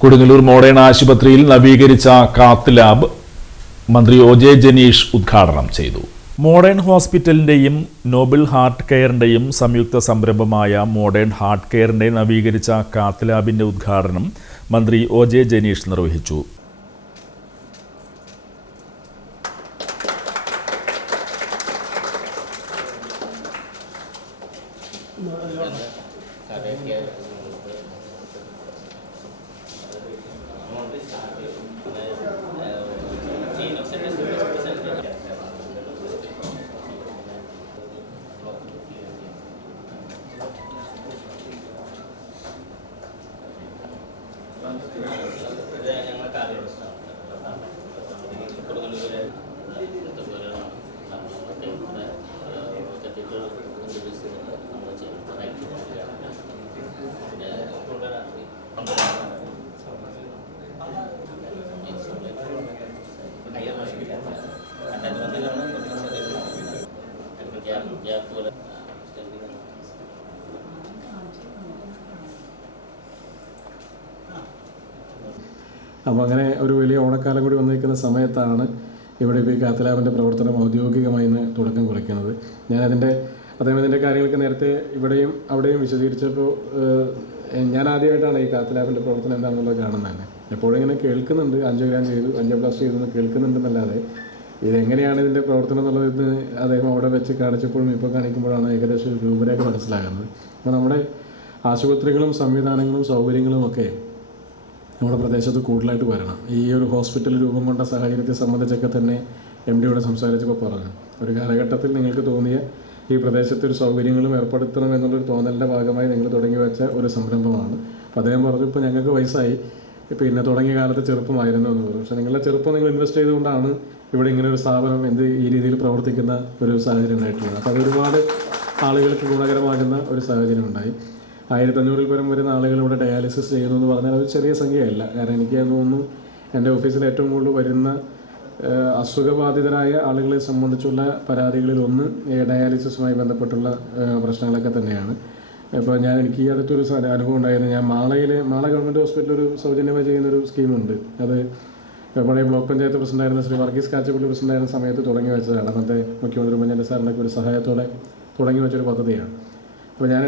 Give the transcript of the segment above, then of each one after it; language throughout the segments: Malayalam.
കൊടുങ്ങല്ലൂർ മോഡേൺ ആശുപത്രിയിൽ നവീകരിച്ച കാത്ത് ലാബ് മന്ത്രി ഒ.ജെ. ജനീഷ് ഉദ്ഘാടനം ചെയ്തു. മോഡേൺ ഹോസ്പിറ്റലിന്റെയും നോബിൾ ഹാർട്ട് കെയറിന്റെയും സംയുക്ത സംരംഭമായ മോഡേൺ ഹാർട്ട് കെയറിന്റെ നവീകരിച്ച കാത്ത് ലാബിന്റെ ഉദ്ഘാടനം മന്ത്രി ഒ.ജെ. ജനീഷ് നിർവഹിച്ചു. അപ്പോൾ അങ്ങനെ ഒരു വലിയ ഓണക്കാലം കൂടി വന്നിരിക്കുന്ന സമയത്താണ് ഇവിടെ ഇപ്പോൾ ഈ കാത്ത് ലാബിൻ്റെ പ്രവർത്തനം ഔദ്യോഗികമായി ഇന്ന് തുടക്കം കുറിക്കുന്നത്. അദ്ദേഹം ഇതിൻ്റെ കാര്യങ്ങളൊക്കെ നേരത്തെ ഇവിടെയും അവിടെയും വിശദീകരിച്ചപ്പോൾ ഞാൻ ആദ്യമായിട്ടാണ് ഈ കാത്ത് ലാബിൻ്റെ പ്രവർത്തനം എന്താണെന്നുള്ളത് കാണുന്നത് തന്നെ. എപ്പോഴും ഇങ്ങനെ കേൾക്കുന്നുണ്ട്, 5 ഗ്രാം ചെയ്തു 5 പ്ലസ് ചെയ്തെന്ന് കേൾക്കുന്നുണ്ടെന്നല്ലാതെ ഇതെങ്ങനെയാണ് ഇതിൻ്റെ പ്രവർത്തനം എന്നുള്ളത് അദ്ദേഹം അവിടെ വെച്ച് കാണിച്ചപ്പോഴും ഇപ്പോൾ കാണിക്കുമ്പോഴാണ് ഏകദേശം ഒരു രൂപരേഖ മനസ്സിലാകുന്നത്. അപ്പോൾ നമ്മുടെ ആശുപത്രികളും സംവിധാനങ്ങളും സൗകര്യങ്ങളും ഒക്കെ നമ്മുടെ പ്രദേശത്ത് കൂടുതലായിട്ട് വരണം. ഈ ഒരു ഹോസ്പിറ്റൽ രൂപം കൊണ്ട സാഹചര്യത്തെ സംബന്ധിച്ചൊക്കെ തന്നെ MD സംസാരിച്ചപ്പോൾ പറഞ്ഞു, ഒരു കാലഘട്ടത്തിൽ നിങ്ങൾക്ക് തോന്നിയ ഈ പ്രദേശത്ത് ഒരു സൗകര്യങ്ങളും ഏർപ്പെടുത്തണം എന്നുള്ളൊരു തോന്നലിൻ്റെ ഭാഗമായി നിങ്ങൾ തുടങ്ങി വെച്ച ഒരു സംരംഭമാണ്. അപ്പോൾ അദ്ദേഹം പറഞ്ഞു, ഇപ്പോൾ ഞങ്ങൾക്ക് വയസ്സായി, പിന്നെ തുടങ്ങിയ കാലത്ത് ചെറുപ്പമായിരുന്നു എന്ന് പറഞ്ഞു. പക്ഷേ നിങ്ങളുടെ ചെറുപ്പം നിങ്ങൾ ഇൻവെസ്റ്റ് ചെയ്തുകൊണ്ടാണ് ഇവിടെ ഇങ്ങനെ ഒരു സ്ഥാപനം ഈ രീതിയിൽ പ്രവർത്തിക്കുന്ന ഒരു സാഹചര്യം ഉണ്ടായിട്ടുള്ളത്. അപ്പോൾ അത് ഒരുപാട് ആളുകൾക്ക് ഗുണകരമാകുന്ന ഒരു സാഹചര്യം ഉണ്ടായി. 1500-ൽ പരം വരുന്ന ആളുകൾ ഇവിടെ ഡയാലിസിസ് ചെയ്യുന്നു എന്ന് പറഞ്ഞാൽ അത് ചെറിയ സംഖ്യയല്ല. കാരണം എനിക്ക് തോന്നുന്നു എൻ്റെ ഓഫീസിൽ ഏറ്റവും കൂടുതൽ വരുന്ന അസുഖബാധിതരായ ആളുകളെ സംബന്ധിച്ചുള്ള പരാതികളിലൊന്ന് ഡയാലിസിസുമായി ബന്ധപ്പെട്ടുള്ള പ്രശ്നങ്ങളൊക്കെ തന്നെയാണ്. ഇപ്പോൾ എനിക്ക് ഈ അടുത്തൊരു അനുഭവം ഉണ്ടായിരുന്നു. ഞാൻ മാള ഗവൺമെൻറ് ഹോസ്പിറ്റലിൽ ഒരു സൗജന്യമായി ചെയ്യുന്നൊരു സ്കീമുണ്ട്. അത് പഴയ ബ്ലോക്ക് പഞ്ചായത്ത് പ്രസിഡൻ്റായിരുന്ന ശ്രീ വർഗീസ് കാച്ചപ്പള്ളി പ്രസിഡൻ്റായിരുന്ന സമയത്ത് തുടങ്ങി വെച്ചതാണ്. അന്നത്തെ മുഖ്യമന്ത്രി ഉമ്മൻചാണ്ടി സാറിനൊക്കെ ഒരു സഹായത്തോടെ തുടങ്ങി വെച്ചൊരു പദ്ധതിയാണ്. അപ്പോൾ ഞാൻ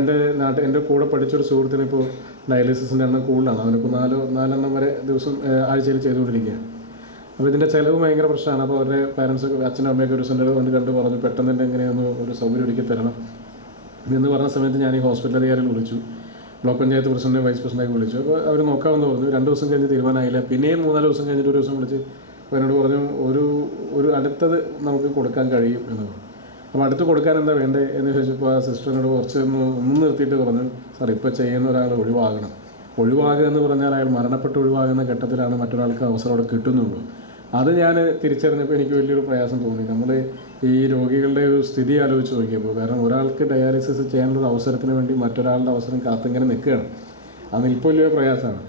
എൻ്റെ കൂടെ പഠിച്ചൊരു സുഹൃത്തിന് ഇപ്പോൾ ഡയാലിസിസിൻ്റെ എണ്ണം കൂടുതലാണ്. അവനിപ്പോൾ 4 വരെ ദിവസം ആഴ്ചയിൽ ചെയ്തുകൊണ്ടിരിക്കുകയാണ്. അപ്പോൾ ഇതിൻ്റെ ചിലവ് ഭയങ്കര പ്രശ്നമാണ്. അപ്പോൾ അവരുടെ പാരൻസ് അച്ഛനും അമ്മയൊക്കെ ഒരു സെൻ്റർ കൊണ്ട് കണ്ടു പറഞ്ഞു, പെട്ടെന്ന് തന്നെ എങ്ങനെയൊന്ന് ഒരു സൗകര്യം ഒരുക്കി തരണം എന്ന് പറഞ്ഞ സമയത്ത് ഞാൻ ഈ ഹോസ്പിറ്റൽ അധികാരികൾ വിളിച്ചു, ബ്ലോക്ക് പഞ്ചായത്ത് പ്രസിഡന്റ് വൈസ് പ്രസിഡൻ്റൊക്കെ വിളിച്ചു. അപ്പോൾ അവർ നോക്കാമെന്ന് പറഞ്ഞു. 2 ദിവസം കഴിഞ്ഞ് തീരുമാനമായില്ല. പിന്നെയും 3-4 ദിവസം കഴിഞ്ഞിട്ട് ഒരു ദിവസം വിളിച്ച് എന്നോട് പറഞ്ഞു, ഒരു അടുത്തത് നമുക്ക് കൊടുക്കാൻ കഴിയും എന്ന് പറഞ്ഞു. അപ്പോൾ അടുത്ത് കൊടുക്കാൻ എന്താ വേണ്ടേ എന്ന് ചോദിച്ചപ്പോൾ ആ സിസ്റ്ററിനോട് കുറച്ച് ഒന്ന് നിർത്തിയിട്ട് പറഞ്ഞു, സാർ ഇപ്പോൾ ചെയ്യുന്ന ഒരാൾ ഒഴിവാകുക എന്ന് പറഞ്ഞാൽ അയാൾ മരണപ്പെട്ട് ഒഴിവാകുന്ന ഘട്ടത്തിലാണ് മറ്റൊരാൾക്ക് അവസരം അവിടെ കിട്ടുന്നുള്ളൂ. അത് ഞാൻ തിരിച്ചറിഞ്ഞപ്പോൾ എനിക്ക് വലിയൊരു പ്രയാസം തോന്നി. നമ്മൾ ഈ രോഗികളുടെ ഒരു സ്ഥിതി ആലോചിച്ച് നോക്കിയപ്പോൾ, കാരണം ഒരാൾക്ക് ഡയാലിസിസ് ചെയ്യാനുള്ള അവസരത്തിന് വേണ്ടി മറ്റൊരാളുടെ അവസരം കാത്തിങ്ങനെ നിൽക്കുകയാണ്. അത് നിൽപ്പോൾ വലിയ പ്രയാസമാണ്.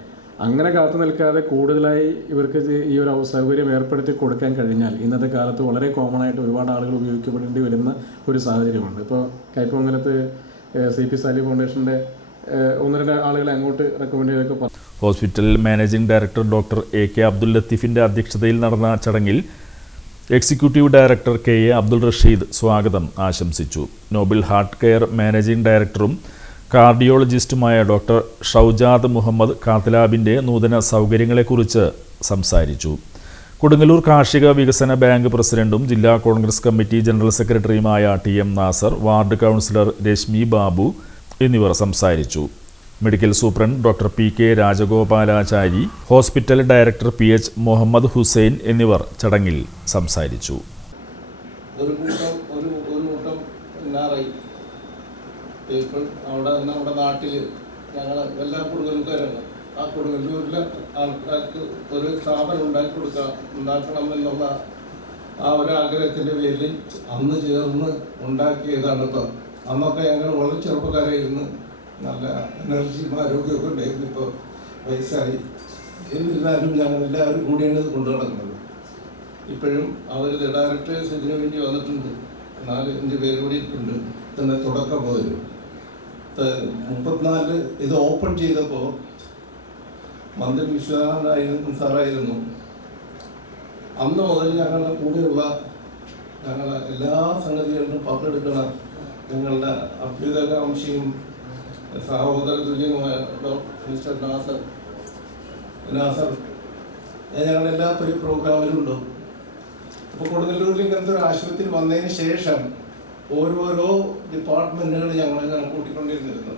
അങ്ങനെ കാത്തു നിൽക്കാതെ കൂടുതലായി ഇവർക്ക് ഈ ഒരു സൗകര്യം ഏർപ്പെടുത്തി കൊടുക്കാൻ കഴിഞ്ഞാൽ ഇന്നത്തെ കാലത്ത് വളരെ കോമൺ ആയിട്ട് ഒരുപാട് ആളുകൾ ഉപയോഗിക്കപ്പെടേണ്ടി വരുന്ന ഒരു സാഹചര്യമുണ്ട്. ഇപ്പോൾ കൈപ്പമംഗലത്ത് CP സാലി ഫൗണ്ടേഷൻ്റെ 1-2 ആളുകളെ അങ്ങോട്ട് റെക്കമെൻഡ് ചെയ്തൊക്കെ. Hospital managing director doctor AK Abdul ലത്തീഫിൻ്റെ അധ്യക്ഷതയിൽ നടന്ന ചടങ്ങിൽ executive director KA Abdul Rasheed സ്വാഗതം ആശംസിച്ചു. നോബിൾ ഹാർട്ട് കെയർ മാനേജിംഗ് ഡയറക്ടറും കാർഡിയോളജിസ്റ്റുമായ ഡോക്ടർ ഷൗജാദ് മുഹമ്മദ് കാത്ത് ലാബിൻ്റെ നൂതന സൗകര്യങ്ങളെക്കുറിച്ച് സംസാരിച്ചു. കൊടുങ്ങല്ലൂർ കാർഷിക വികസന ബാങ്ക് പ്രസിഡന്റും ജില്ലാ കോൺഗ്രസ് കമ്മിറ്റി ജനറൽ സെക്രട്ടറിയുമായ TM Nasar, ward councillor Reshmi Babu എന്നിവർ സംസാരിച്ചു. Medical superintendent doctor PK Rajagopalachari, hospital director PH Muhammad Hussain എന്നിവർ ചടങ്ങിൽ സംസാരിച്ചു. നമ്മുടെ നാട്ടിൽ ഞങ്ങൾ എല്ലാ കൊടുങ്ങല്ലൂർക്കാരാണ്. ആ കൊടുങ്ങല്ലൂരിലെ ആൾക്കാർക്ക് ഒരു സ്ഥാപനം ഉണ്ടാക്കണം എന്നുള്ള ആ ഒരു ആഗ്രഹത്തിൻ്റെ പേരിൽ അന്ന് ചേർന്ന് ഉണ്ടാക്കിയതാണ്. ഇപ്പോൾ അന്നൊക്കെ ഞങ്ങൾ വളരെ ചെറുപ്പക്കാരായിരുന്നു, നല്ല എനർജിയും ആരോഗ്യമൊക്കെ ഉണ്ടായിരുന്നു. ഇപ്പോൾ വയസ്സായി. എന്നിരുന്നാലും ഞങ്ങൾ എല്ലാവരും കൂടിയാണ് ഇത് കൊണ്ടു നടക്കുന്നത്. ഇപ്പോഴും അവർ ഡയറക്ടേഴ്സ് ഇതിനു വേണ്ടി വന്നിട്ടുണ്ട്. 4-5 പേര് കൂടി ഉണ്ട്. തന്നെ തുടക്കം മുതൽ 34 ഇത് ഓപ്പൺ ചെയ്തപ്പോൾ മന്ത്രി വിശ്വനാഥൻ സാറായിരുന്നു. അന്ന് മുതൽ ഞങ്ങളുടെ കൂടെയുള്ള ഞങ്ങളുടെ എല്ലാ സംഗതികളിലും പങ്കെടുക്കുന്ന ഞങ്ങളുടെ അഭ്യുതകാംക്ഷിയും സഹോദര തുല്യനുമായ മിസ്റ്റർ നാസർ ഞങ്ങളുടെ എല്ലാ പ്രോഗ്രാമിലും ഉണ്ട്. അപ്പോൾ കൊടുങ്ങല്ലൂരിൽ ഇങ്ങനത്തെ ഒരു ആശുപത്രി വന്നതിന് ശേഷം ഓരോരോ ഡിപ്പാർട്ട്മെൻറ്റുകൾ ഞങ്ങളെ കൂട്ടിക്കൊണ്ടിരുന്നിരുന്നു.